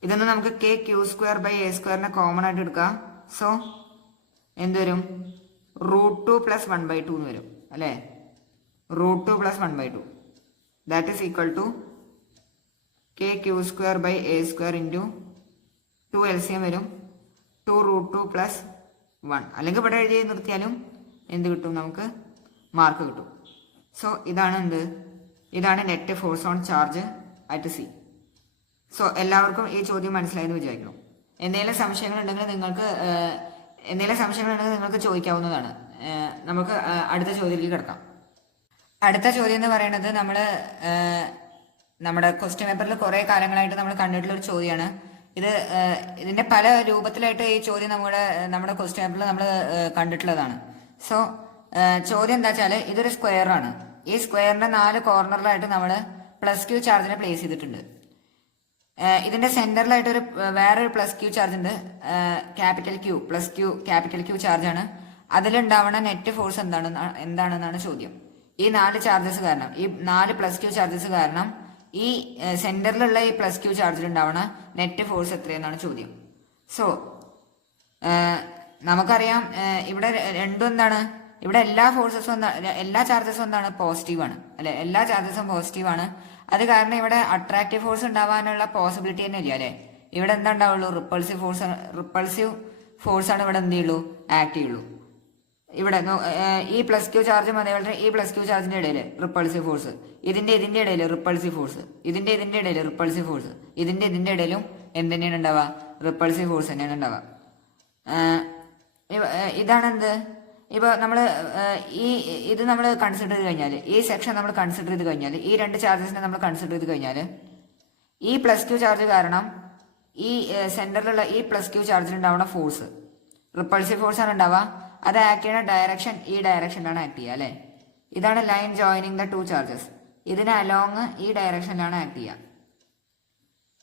ഇതൊന്ന് നമുക്ക് KQ²/A² കോമൺ ആയിട്ട് എടുക്കാം. സോ എന്ത് വരും? √2 + 1/2 എന്ന് വരും അല്ലേ. √2 + 1/2 that is equal to KQ²/A² into 2 LCM വരും 2√2 + 1. അല്ലെങ്കിൽ ഇവിടെ എഴുതി നിർത്തിയാലും എന്ത് കിട്ടും? നമുക്ക് മാർക്ക് കിട്ടും. സോ ഇതാണ് എന്ത്? ഇതാണ് net force on charge at C. So എല്ലാവർക്കും ഈ ചോദ്യം മനസ്സിലായെന്ന് വിചാരിക്കണം. എന്തെങ്കിലും സംശയങ്ങളുണ്ടെങ്കിൽ നിങ്ങൾക്ക് ചോദിക്കാവുന്നതാണ്. നമുക്ക് അടുത്ത ചോദ്യത്തിലേക്ക് കിടക്കാം. അടുത്ത ചോദ്യം എന്ന് പറയുന്നത് നമ്മുടെ ക്വസ്റ്റ്യൻ പേപ്പറിൽ കുറെ കാലങ്ങളായിട്ട് നമ്മൾ കണ്ടിട്ടുള്ള ഒരു ചോദ്യമാണ്. ഇതിന്റെ പല രൂപത്തിലായിട്ട് ഈ ചോദ്യം നമ്മുടെ ക്വസ്റ്റ്യൻ പേപ്പറിൽ നമ്മൾ കണ്ടിട്ടുള്ളതാണ്. സോ ചോദ്യം എന്താ വെച്ചാൽ ഇതൊരു സ്ക്വയർ ആണ്. ഈ സ്ക്വയറിന്റെ 4 കോർണറിലായിട്ട് നമ്മൾ +Q ചാർജിനെ പ്ലേസ് ചെയ്തിട്ടുണ്ട്. ഇതിന്റെ സെന്ററിലായിട്ട് വേറൊരു +Q ചാർജ് ഉണ്ട്. ക്യാപിറ്റൽ Q ചാർജ് ആണ്. അതിലുണ്ടാവണ നെറ്റ് ഫോഴ്സ് എന്താണെന്നാണ് ചോദ്യം. ഈ 4 ചാർജസ് കാരണം, ഈ 4 പ്ലസ് ക്യൂ ചാർജസ് കാരണം ഈ സെന്ററിലുള്ള ഈ പ്ലസ് ക്യൂ ചാർജിൽ ഉണ്ടാവണ നെറ്റ് ഫോഴ്സ് എത്രയെന്നാണ് ചോദ്യം. സോ നമുക്കറിയാം ഇവിടെ രണ്ടും എന്താണ്, ഇവിടെ എല്ലാ ഫോഴ്സസും എല്ലാ ചാർജസും എന്താണ്, പോസിറ്റീവാണ് അല്ലെ, എല്ലാ ചാർജസും പോസിറ്റീവാണ്. അത് കാരണം ഇവിടെ അട്രാക്റ്റീവ് ഫോഴ്സ് ഉണ്ടാവാനുള്ള പോസിബിലിറ്റി തന്നെ ഇല്ല അല്ലെ. ഇവിടെ എന്താ ഉണ്ടാവുള്ളൂ, റിപ്പൾസീവ് ഫോഴ്സ് ആണ് ഇവിടെ എന്ത് ചെയ്യുള്ളൂ, ആക്ട് ചെയ്യുള്ളൂ. ഇവിടെ ഈ പ്ലസ് ക്യൂ ചാർജും അതേപോലെ ഈ പ്ലസ് ക്യൂ ചാർജിന്റെ ഇടയിൽ റിപ്പൾസീവ് ഫോഴ്സ്, ഇതിന്റെ ഇടയിൽ റിപ്പൾസീവ് ഫോഴ്സ്, ഇതിന്റെ ഇടയിൽ റിപ്പൾസീവ് ഫോഴ്സ്, ഇതിന്റെ ഇടയിലും എന്ത് തന്നെയാണ് ഉണ്ടാവുക, റിപ്പൾസീവ് ഫോഴ്സ് തന്നെയാണ് ഉണ്ടാവുക. ഇതാണെന്ത്, ഇപ്പൊ നമ്മള് ഇത് നമ്മൾ കൺസിഡർ ചെയ്ത് കഴിഞ്ഞാൽ, ഈ സെക്ഷൻ നമ്മൾ കൺസിഡർ ചെയ്ത് കഴിഞ്ഞാൽ, ഈ 2 ചാർജസിനെ നമ്മൾ കൺസിഡർ ചെയ്ത് കഴിഞ്ഞാൽ, ഈ പ്ലസ് ക്യൂ ചാർജ് കാരണം ഈ സെന്ററിലുള്ള ഈ പ്ലസ് ക്യൂ ചാർജിൽ ഉണ്ടാവുന്ന ഫോഴ്സ് റിപ്പൾസീവ് ഫോഴ്സ് ആണ് ഉണ്ടാവുക. അത് ആക്ട് ചെയ്യുന്ന ഡയറക്ഷൻ ഈ ഡയറക്ഷനിലാണ് ആക്ട് ചെയ്യുക അല്ലെ. ഇതാണ് ലൈൻ ജോയിനിങ് ദ 2 ചാർജസ്. ഇതിന് അലോങ് ഈ ഡയറക്ഷനിലാണ് ആക്ട് ചെയ്യുക.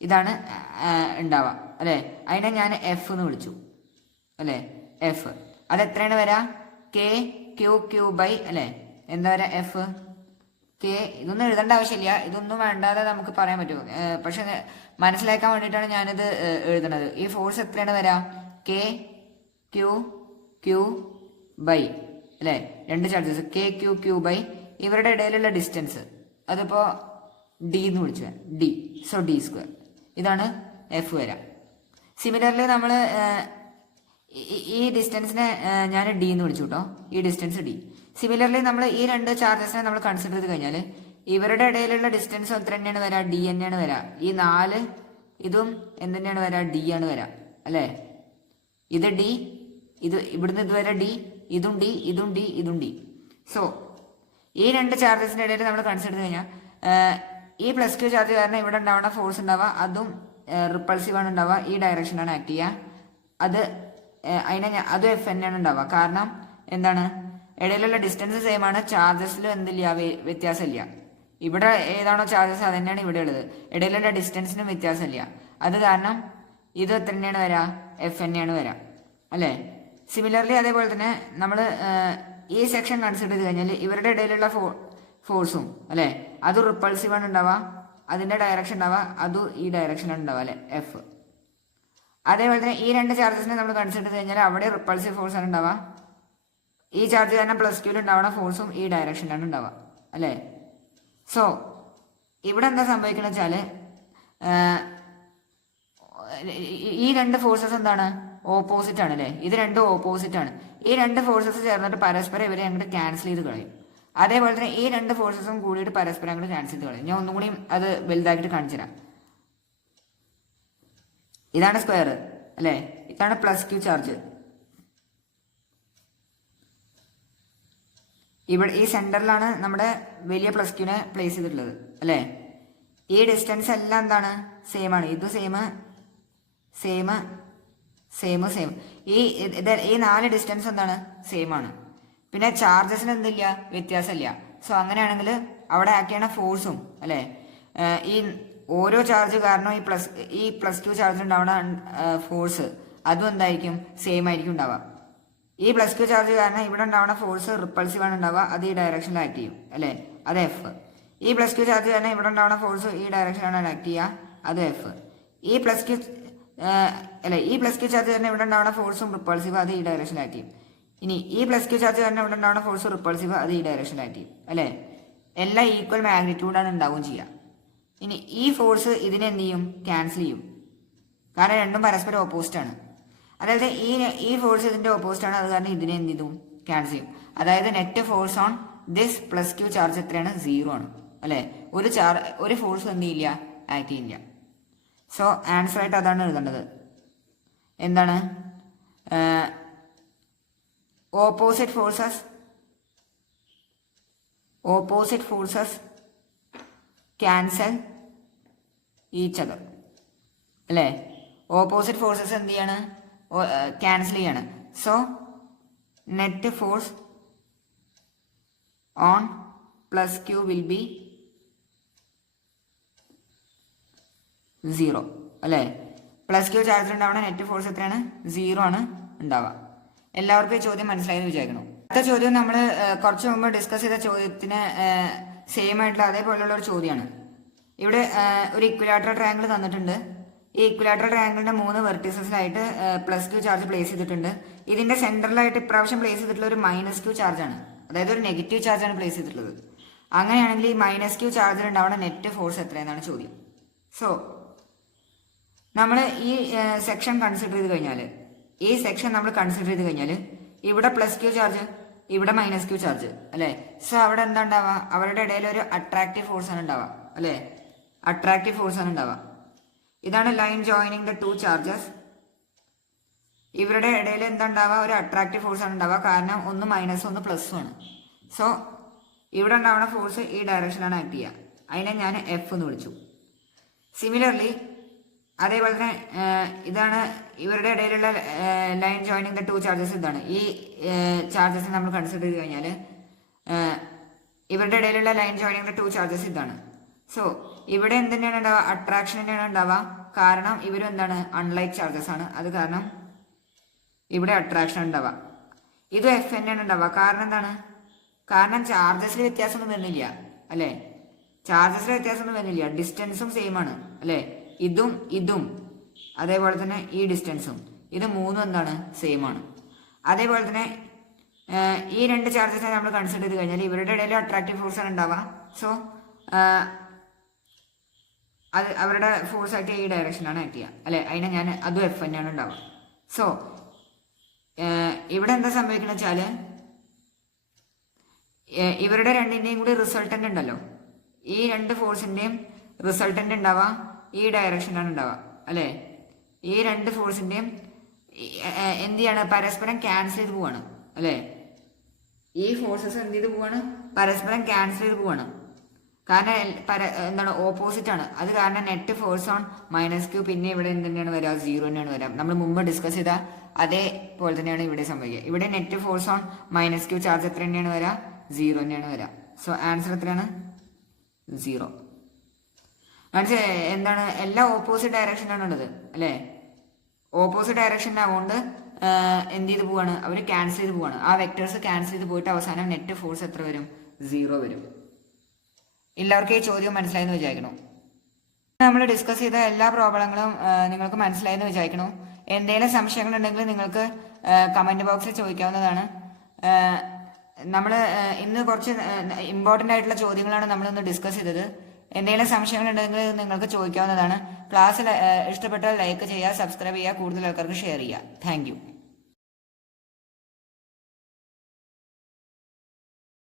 ഇതാണ് ഉണ്ടാവുക അല്ലെ. അതിനെ ഞാൻ എഫ് എന്ന് വിളിച്ചു അല്ലെ, എഫ്. അത് എത്രയാണ് വരാ, കെ ക്യൂ ക്യൂ ബൈ അല്ലെ, എന്താ വരാ, എഫ് കെ. ഇതൊന്നും എഴുതേണ്ട ആവശ്യമില്ല, ഇതൊന്നും വേണ്ടാതെ നമുക്ക് പറയാൻ പറ്റുമോ, പക്ഷെ മനസ്സിലാക്കാൻ വേണ്ടിയിട്ടാണ് ഞാനിത് എഴുതണത്. ഈ ഫോഴ്സ് എത്രയാണ് വരാ, കെ ക്യൂ ക്യൂ ബൈ അല്ലെ, 2 charges K Q Q by ഇവരുടെ ഇടയിലുള്ള ഡിസ്റ്റൻസ്, അതിപ്പോ ഡി എന്ന് വിളിച്ചു, ഡി. So D square. ഇതാണ് എഫ് വരാം. സിമിലർലി നമ്മൾ ഈ ഡിസ്റ്റൻസിനെ ഞാൻ ഡി എന്ന് വിളിച്ചു കേട്ടോ, ഈ ഡിസ്റ്റൻസ് ഡി. സിമിലർലി നമ്മൾ ഈ 2 ചാർജസിനെ നമ്മൾ കൺസിഡർ ചെയ്ത് കഴിഞ്ഞാൽ ഇവരുടെ ഇടയിലുള്ള ഡിസ്റ്റൻസ് എത്ര തന്നെയാണ് വരാ, ഡി തന്നെയാണ് വരാ. ഈ 4 ഇതും എന്തെന്നെയാണ് വരാ, ഡി ആണ് വരാ അല്ലെ. ഇത് ഡി, ഇത് ഇവിടുന്ന് ഇതുവരെ ഡി, ഇതും ഡി, ഇതും ഡി, ഇതും ഡി. സോ ഈ 2 ചാർജസിന്റെ ഇടയിൽ നമ്മൾ കൺസിഡർ ചെയ്ത് കഴിഞ്ഞാൽ ഈ പ്ലസ് ക്യൂ ചാർജ് കാരണം ഇവിടെ ഉണ്ടാവുന്ന ഫോഴ്സ് ഉണ്ടാവുക, അതും റിപ്പൾസീവ് ആണ് ഉണ്ടാവുക, ഈ ഡയറക്ഷനാണ് ആക്ട് ചെയ്യുക. അതും എഫ് തന്നെയാണ് ഉണ്ടാവുക. കാരണം എന്താണ്, ഇടയിലുള്ള ഡിസ്റ്റൻസ് സെയിം ആണ്, ചാർജസിലും എന്തില്ല, വ്യത്യാസമില്ല. ഇവിടെ ഏതാണോ ചാർജസ് അത് തന്നെയാണ് ഇവിടെ ഉള്ളത്, ഇടയിലുള്ള ഡിസ്റ്റൻസിനും വ്യത്യാസമില്ല. അത് കാരണം ഇത് എത്ര തന്നെയാണ് വരാ, എഫ് തന്നെയാണ് വരാ അല്ലെ. സിമിലർലി അതേപോലെ തന്നെ നമ്മൾ ഈ സെക്ഷൻ കൺസിഡർ ചെയ്ത് കഴിഞ്ഞാൽ ഇവരുടെ ഇടയിലുള്ള ഫോഴ്സും അല്ലെ, അത് റിപ്പൾസീവ് ആണ് ഉണ്ടാവുക, അതിന്റെ ഡയറക്ഷൻ ഉണ്ടാവുക, അതും ഈ ഡയറക്ഷനാണ് ഉണ്ടാവുക അല്ലെ, എഫ്. അതേപോലെ തന്നെ ഈ 2 ചാർജസിനെ നമ്മൾ കൺസിഡർ ചെയ്ത് കഴിഞ്ഞാൽ അവിടെ റിപ്പൾസീവ് ഫോഴ്സ് ആണ് ഉണ്ടാവുക, ഈ ചാർജ് കാരണം പ്ലസ് ക്യൂവിൽ ഉണ്ടാവുന്ന ഫോഴ്സും ഈ ഡയറക്ഷനിലാണ് ഉണ്ടാവുക അല്ലെ. സോ ഇവിടെ എന്താ സംഭവിക്കുന്നത് വെച്ചാല് ഈ 2 ഫോഴ്സസ് എന്താണ്, ഓപ്പോസിറ്റ് ആണ് അല്ലെ. ഇത് 2 ഓപ്പോസിറ്റ് ആണ്. ഈ 2 ഫോഴ്സസ് ചേർന്നിട്ട് പരസ്പരം ഇവരെ അങ്ങോട്ട് ക്യാൻസൽ ചെയ്ത് കളയും. അതേപോലെ തന്നെ ഈ 2 ഫോഴ്സസും കൂടിയിട്ട് പരസ്പരം അങ്ങോട്ട് ക്യാൻസൽ ചെയ്ത് കളയും. ഞാൻ ഒന്നും കൂടി അത് വലുതാക്കിയിട്ട് കാണിച്ചു തരാം. ഇതാണ് സ്ക്വയർ അല്ലെ, ഇതാണ് പ്ലസ് ക്യൂ ചാർജ്. ഇവിടെ ഈ സെന്ററിലാണ് നമ്മുടെ വലിയ പ്ലസ് ക്യൂനെ പ്ലേസ് ചെയ്തിട്ടുള്ളത് അല്ലെ. ഈ ഡിസ്റ്റൻസ് എല്ലാം എന്താണ്, സെയിം ആണ്. ഇത് സെയിം സെയിം സെയിം സെയിം. ഈ 4 ഡിസ്റ്റൻസ് എന്താണ്, സെയിം ആണ്. പിന്നെ ചാർജസിന് എന്തില്ല, വ്യത്യാസമില്ല. സോ അങ്ങനെയാണെങ്കിൽ അവിടെ ആക്ട് ചെയ്യണ ഫോഴ്സും അല്ലെ, ഈ ഓരോ ചാർജ് കാരണം ഈ പ്ലസ് ക്യൂ ചാർജ് ഉണ്ടാവുന്ന ഫോഴ്സ് അതും എന്തായിരിക്കും, സെയിം ആയിരിക്കും ഉണ്ടാവുക. ഈ പ്ലസ് ക്യൂ ചാർജ് കാരണം ഇവിടെ ഉണ്ടാവുന്ന ഫോഴ്സ് റിപ്പൾസീവ് ആണ് ഉണ്ടാവുക, അത് ഈ ഡയറക്ഷനിൽ ആക്ട് ചെയ്യും അല്ലെ, അത് എഫ്. ഈ പ്ലസ് ക്യൂ ചാർജ് കാരണം ഇവിടെ ഉണ്ടാവുന്ന ഫോഴ്സ് ഈ ഡയറക്ഷനിലാണ് ആക്ട് ചെയ്യുക, അത് എഫ്. ഈ പ്ലസ് ക്യൂ ചാർജ് കാരണം ഇവിടെ ഉണ്ടാവുന്ന ഫോഴ്സും റിപ്പൾസീവ്, അത് ഈ ഡയറക്ഷനിൽ ആക്ട് ചെയ്യും. ഇനി ഈ പ്ലസ് ക്യൂ ചാർജ് കാരണം ഇവിടെ ഉണ്ടാവുന്ന ഫോഴ്സ് റിപ്പൾസീവ്, അത് ഈ ഡയറക്ഷനിൽ ആക്ട് ചെയ്യും അല്ലെ. എല്ലാം ഈക്വൽ മാഗ്നിറ്റ്യൂഡാണ് ഉണ്ടാവുകയും ചെയ്യുക. ഇനി ഈ ഫോഴ്സ് ഇതിനെ എന്ത് ചെയ്യും, ക്യാൻസൽ ചെയ്യും. കാരണം രണ്ടും പരസ്പരം ഓപ്പോസിറ്റ് ആണ്. അതായത് ഈ ഫോഴ്സ് ഇതിന്റെ ഓപ്പോസിറ്റ് ആണ്, അത് കാരണം ഇതിനെ എന്ത് ചെയ്തു, ക്യാൻസൽ ചെയ്യും. അതായത് net force on this plus Q charge എത്രയാണ്, 0 ആണ് അല്ലെ. ഒരു ഫോഴ്സ് എന്ത് ചെയ്യില്ല, ആക്ട് ചെയ്യില്ല. സോ ആൻസർ ആയിട്ട് അതാണ് എഴുതേണ്ടത്. എന്താണ്, opposite forces cancel each other അല്ലേ. ഓപ്പോസിറ്റ് ഫോഴ്സസ് എന്ത് ചെയ്യാണ്, ക്യാൻസൽ ചെയ്യാണ്. So net force on plus Q will be 0 അല്ലേ. പ്ലസ് ക്യൂ ചാർജിൽ ഉണ്ടാവുന്ന നെറ്റ് ഫോഴ്സ് എത്രയാണ്, 0 ആണ് ഉണ്ടാവുക. എല്ലാവർക്കും ഈ ചോദ്യം മനസ്സിലായെന്ന് വിചാരിക്കണം. അടുത്ത ചോദ്യം നമ്മൾ കുറച്ച് മുമ്പ് ഡിസ്കസ് ചെയ്ത ചോദ്യത്തിന് സെയിം ആയിട്ടുള്ള അതേപോലെയുള്ള ഒരു ചോദ്യമാണ്. ഇവിടെ ഒരു ഇക്വിലാറ്ററൽ ട്രയാങ്കിൾ തന്നിട്ടുണ്ട്. ഈ ഇക്വിലാറ്ററൽ ട്രയാങ്കിളിന്റെ 3 വെർട്ടീസസിലായിട്ട് +q ചാർജ് പ്ലേസ് ചെയ്തിട്ടുണ്ട്. ഇതിന്റെ സെന്ററിലായിട്ട് ഇപ്രാവശ്യം പ്ലേസ് ചെയ്തിട്ടുള്ള ഒരു -q ചാർജ് ആണ്, അതായത് ഒരു നെഗറ്റീവ് ചാർജ് ആണ് പ്ലേസ് ചെയ്തിട്ടുള്ളത്. അങ്ങനെയാണെങ്കിൽ ഈ -q ചാർജിൽ ഉണ്ടാവുന്ന നെറ്റ് ഫോഴ്സ് എത്രയെന്നാണ് ചോദ്യം. സോ നമ്മൾ ഈ സെക്ഷൻ കൺസിഡർ ചെയ്ത് കഴിഞ്ഞാൽ ഇവിടെ +q ചാർജ്, ഇവിടെ -q ചാർജ് അല്ലെ. സോ അവിടെ എന്താ ഉണ്ടാവുക? അവരുടെ ഇടയിൽ ഒരു അട്രാക്റ്റീവ് ഫോഴ്സ് ആണ് ഉണ്ടാവുക അല്ലെ. അട്രാക്റ്റീവ് ഫോഴ്സ് ആണ് ഉണ്ടാവുക. ഇതാണ് ലൈൻ ജോയിനിങ് ദ 2 ചാർജസ്. ഇവരുടെ ഇടയിൽ എന്താ ഉണ്ടാവുക? ഒരു അട്രാക്റ്റീവ് ഫോഴ്സ് ആണ് ഉണ്ടാവുക. കാരണം ഒന്ന് മൈനസ് ഒന്ന് പ്ലസ് ആണ്. സോ ഇവിടെ ഉണ്ടാവുന്ന ഫോഴ്സ് ഈ ഡയറക്ഷനിലാണ് ആക്ട് ചെയ്യുക. അതിനെ ഞാൻ എഫ് എന്ന് വിളിച്ചു. സിമിലർലി അതേപോലെ തന്നെ ഇതാണ് ഇവരുടെ ഇടയിലുള്ള ലൈൻ ജോയിനിങ് ദ 2 ചാർജസ്. ഇതാണ് ഈ ചാർജസ് നമ്മൾ കൺസിഡർ ചെയ്ത് കഴിഞ്ഞാൽ ഇവരുടെ ഇടയിലുള്ള ലൈൻ ജോയിനിങ് ദ 2 ചാർജസ് ഇതാണ്. സോ ഇവിടെ എന്തിനാണ് ഉണ്ടാവുക? അട്രാക്ഷൻ തന്നെയാണ് ഉണ്ടാവുക. കാരണം ഇവരും എന്താണ്? അൺലൈക്ക് ചാർജസ് ആണ്. അത് കാരണം ഇവിടെ അട്രാക്ഷൻ ഉണ്ടാവുക. ഇതും എഫ് തന്നെയാണ് ഉണ്ടാവുക. കാരണം എന്താണ്? കാരണം ചാർജസിൽ വ്യത്യാസമൊന്നും വരുന്നില്ല അല്ലെ. ചാർജസിൽ വ്യത്യാസമൊന്നും വരുന്നില്ല. ഡിസ്റ്റൻസും സെയിം ആണ് അല്ലെ. ഇതും അതേപോലെ തന്നെ ഈ ഡിസ്റ്റൻസും ഇത് 3 എന്താണ്? സെയിം ആണ്. അതേപോലെ തന്നെ ഈ 2 ചാർജസിനെ നമ്മൾ കൺസിഡർ ചെയ്ത് കഴിഞ്ഞാൽ ഇവരുടെ ഇടയിൽ അട്രാക്റ്റീവ് ഫോഴ്സ് ആണ് ഉണ്ടാവുക. സോ അത് അവരുടെ ഫോഴ്സ് ആയിട്ട് ഈ ഡയറക്ഷനിലാണ് ആക്ട് ചെയ്യുക അല്ലെ. അതിനെ ഞാൻ അതും എഫ് തന്നെയാണ് ഉണ്ടാവുക. സോ ഇവിടെ എന്താ സംഭവിക്കുന്നത് വെച്ചാൽ ഇവരുടെ രണ്ടിന്റെയും കൂടി റിസൾട്ടന്റ് ഉണ്ടല്ലോ. ഈ 2 ഫോഴ്സിന്റെയും റിസൾട്ടന്റ് ഉണ്ടാവുക ഈ ഡയറക്ഷനിലാണ് ഉണ്ടാവുക അല്ലെ. ഈ 2 ഫോഴ്സിന്റെയും എന്ത് ചെയ്യാണ്? പരസ്പരം ക്യാൻസൽ ചെയ്ത് പോവാണ് അല്ലെ. ഈ ഫോഴ്സസ് എന്ത് ചെയ്ത് പോവാണ്? പരസ്പരം ക്യാൻസൽ ചെയ്ത് പോവാണ്. കാരണം എന്താണ്? ഓപ്പോസിറ്റ് ആണ്. അത് കാരണം നെറ്റ് ഫോഴ്സ് ഓൺ -q പിന്നെ ഇവിടെ എന്ത് തന്നെയാണ് വരിക? 0 തന്നെയാണ് വരാം. നമ്മൾ മുമ്പ് ഡിസ്കസ് ചെയ്ത അതേപോലെ തന്നെയാണ് ഇവിടെ സംഭവിക്കുക. ഇവിടെ net force on -q charge എത്ര തന്നെയാണ് വരിക? 0 തന്നെയാണ് വരിക. സോ ആൻസർ എത്രയാണ്? 0. എന്താണ്? എല്ലാം ഓപ്പോസിറ്റ് ഡയറക്ഷനിലാണ് ഉള്ളത് അല്ലെ. ഓപ്പോസിറ്റ് ഡയറക്ഷനിലാവുകൊണ്ട് എന്ത് ചെയ്ത് പോവാണ്? അവർ ക്യാൻസൽ ചെയ്ത് പോവാണ്. ആ വെക്ടേഴ്സ് ക്യാൻസൽ ചെയ്ത് പോയിട്ട് അവസാനം നെറ്റ് ഫോഴ്സ് എത്ര വരും? 0 വരും. എല്ലാവർക്കും ഈ ചോദ്യം മനസ്സിലായെന്ന് വിചാരിക്കണം. നമ്മൾ ഡിസ്കസ് ചെയ്ത എല്ലാ പ്രോബ്ലങ്ങളും നിങ്ങൾക്ക് മനസ്സിലായെന്ന് വിചാരിക്കണം. എന്തെങ്കിലും സംശയങ്ങൾ ഉണ്ടെങ്കിൽ നിങ്ങൾക്ക് കമന്റ് ബോക്സിൽ ചോദിക്കാവുന്നതാണ്. നമ്മൾ ഇന്ന് കുറച്ച് ഇമ്പോർട്ടൻ്റ് ആയിട്ടുള്ള ചോദ്യങ്ങളാണ് നമ്മളിന്ന് ഡിസ്കസ് ചെയ്തത്. എന്തെങ്കിലും സംശയങ്ങൾ ഉണ്ടെങ്കിൽ നിങ്ങൾക്ക് ചോദിക്കാവുന്നതാണ്. ക്ലാസ് ഇഷ്ടപ്പെട്ടാൽ ലൈക്ക് ചെയ്യുക, സബ്സ്ക്രൈബ് ചെയ്യുക, കൂടുതൽ ആൾക്കാർക്ക് ഷെയർ ചെയ്യുക. താങ്ക്